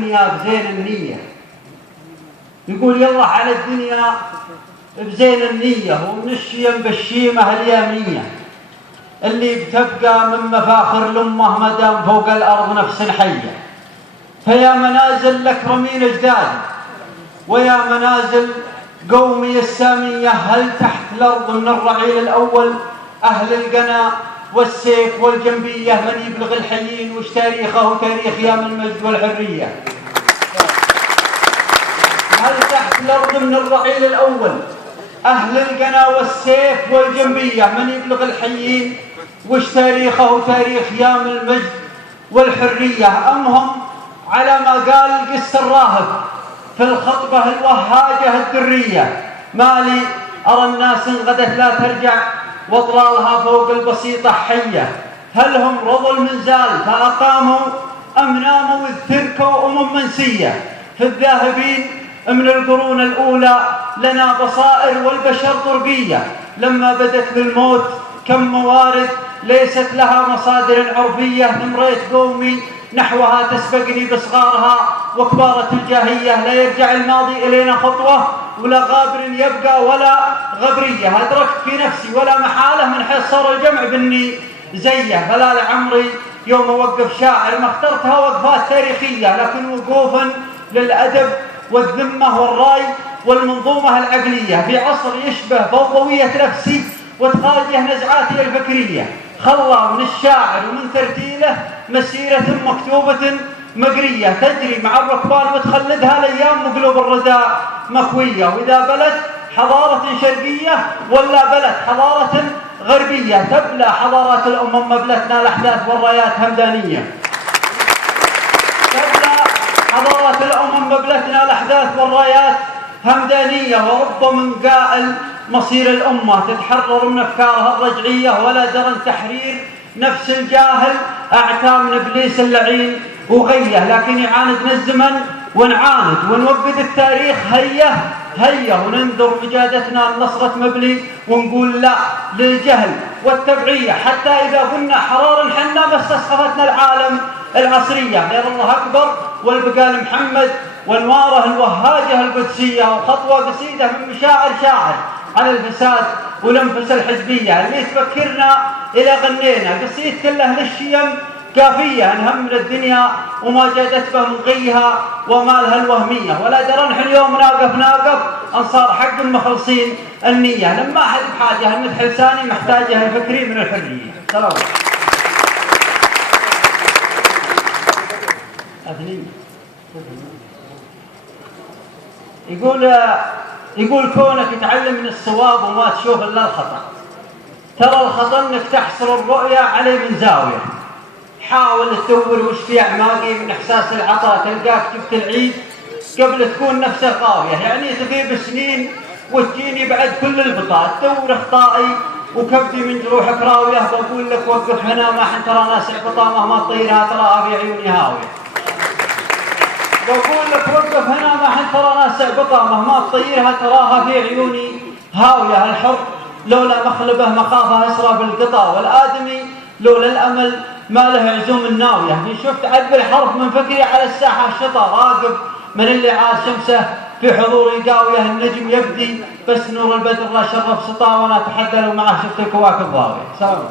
الدنيا بزين النية. يقول يلا على الدنيا بزين النية، ومن الشيم بالشيمة اليمية اللي بتبقى من مفاخر الأمة مدام فوق الأرض نفس حية. فيا منازل الأكرمين أجدادي ويا منازل قومي السامية، هل تحت الأرض من الرعيل الأول أهل القنا والسيف والجنبية من يبلغ الحيين وش تاريخه تاريخ يام المجد والحرية؟ هل تحت الأرض من الرعيل الأول أهل القنا والسيف والجنبية من يبلغ الحيين وش تاريخه تاريخ يام المجد والحرية؟ أم هم على ما قال القس الراهب في الخطبة الوهاجة الدرية، مالي أرى الناس غدت لا ترجع واضلالها فوق البسيطة حية. هل هم رضوا المنزال فأقاموا أم ناموا إذ تركوا منسية؟ في الذاهبين من القرون الأولى لنا بصائر والبشر طرقية، لما بدت بالموت كم موارد ليست لها مصادر عرفية. نمريت قومي نحوها تسبقني بصغارها وكبارة الجاهية، لا يرجع الماضي إلينا خطوة ولا غابر يبقى ولا غبرية. أدركت في نفسي ولا محالة من حيث صار الجمع بني زيه، فلا لعمري يوم أوقف شاعر ما اخترتها وقفات تاريخية، لكن وقوفا للأدب والذمة والراي والمنظومة العقلية في عصر يشبه فوضوية نفسي وتخالجه نزعاتي الفكرية. خلى من الشاعر ومن ترتيله مسيرة مكتوبة مقرية تجري مع الركبان وتخلدها الأيام وقلوب الرداء مكوية. وإذا بلد حضارة شرقية ولا بلد حضارة غربية، تبلى حضارات الأمم مبلتنا الأحداث والرايات همدانية. تبلى حضارات الأمم مبلتنا الأحداث والرايات همدانية. ورب من قائل مصير الأمة تتحرر من أفكارها الرجعية، ولا درى تحرير نفس الجاهل أعتى من إبليس اللعين وغيه. لكن يعاندنا الزمن ونعاند ونوقد التاريخ هيا وننذر مجادتنا النصرة مبلي ونقول لا للجهل والتبعية، حتى إذا قلنا حرارا حنا ما استسخفتنا العالم العصرية. غير الله أكبر والبقال محمد وانواره الوهاجة القدسية، وخطوة قصيدة من مشاعر شاعر على الفساد والانفس الحزبية اللي تفكرنا إلى غنينا قصيد كله للشيم كافية نهم من الدنيا وما جادت به من غيها ومالها الوهمية. ولا درى نحن اليوم ناقف أنصار حق مخلصين النية، لما أحد بحاجة المدح لساني محتاجه الفكري من الحرية. سلام. يقول كونك تعلم من الصواب وما تشوف إلا الخطأ، ترى الخطأ انك تحصر الرؤية عليه من زاوية. حاول تدور وش في أعماقي من إحساس العطاء، تلقاك جبت العيد قبل تكون نفسه قاوية. يعني تغيب سنين وتجيني بعد كل البطاء، تدور اخطائي وكبدي من جروحك راوية. بقول لك وقف هنا ما حن ترى ناس عبطة مهما تطيرها تراها في عيوني هاوية. بقول لك وقف هنا ما حن ترى ناس عبطة مهما تطيرها تراها في عيوني هاوية. الحر لولا مخلبه مخافه اسرى بالقطا، والآدمي لولا الأمل ما له عزوم الناوية. إن شفت عد بالحرف من فكري على الساحة الشطا، راقب من اللي عاد شمسه في حضوري قاوية. النجم يبدي بس نور البدر لا شرف سطا، وانا اتحدى لو معه شفت الكواكب ضاوية. سلام.